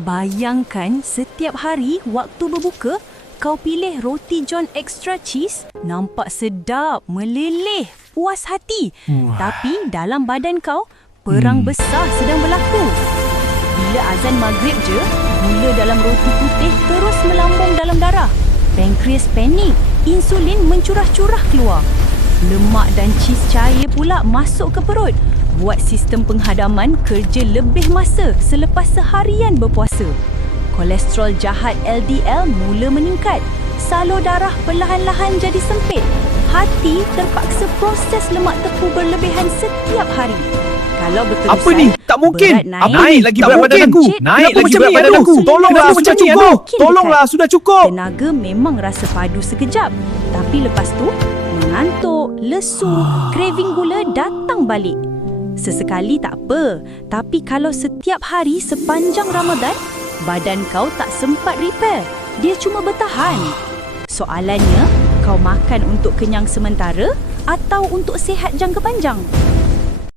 Bayangkan setiap hari waktu berbuka, kau pilih roti john extra cheese, nampak sedap, meleleh, puas hati. Tapi dalam badan kau, perang besar sedang berlaku. Bila azan maghrib je, gula dalam roti putih terus melambung dalam darah. Pankreas panik, insulin mencurah-curah keluar. Lemak dan cheese cair pula masuk ke perut, buat sistem penghadaman kerja lebih masa selepas seharian berpuasa. Kolesterol jahat LDL mula meningkat. Salur darah perlahan-lahan jadi sempit. Hati terpaksa proses lemak tepu berlebihan setiap hari. Kalau betul Apa ni? Tak mungkin. Naik Lagi berat badan aku. Naik lagi berat badan aku. Tolonglah, sudah cukup. Tolonglah, sudah cukup. Tenaga memang rasa padu sekejap, tapi lepas tu mengantuk, lesu, craving gula datang balik. Sesekali tak apa, tapi kalau setiap hari sepanjang Ramadan, badan kau tak sempat repair. Dia cuma bertahan. Soalannya, kau makan untuk kenyang sementara atau untuk sihat jangka panjang?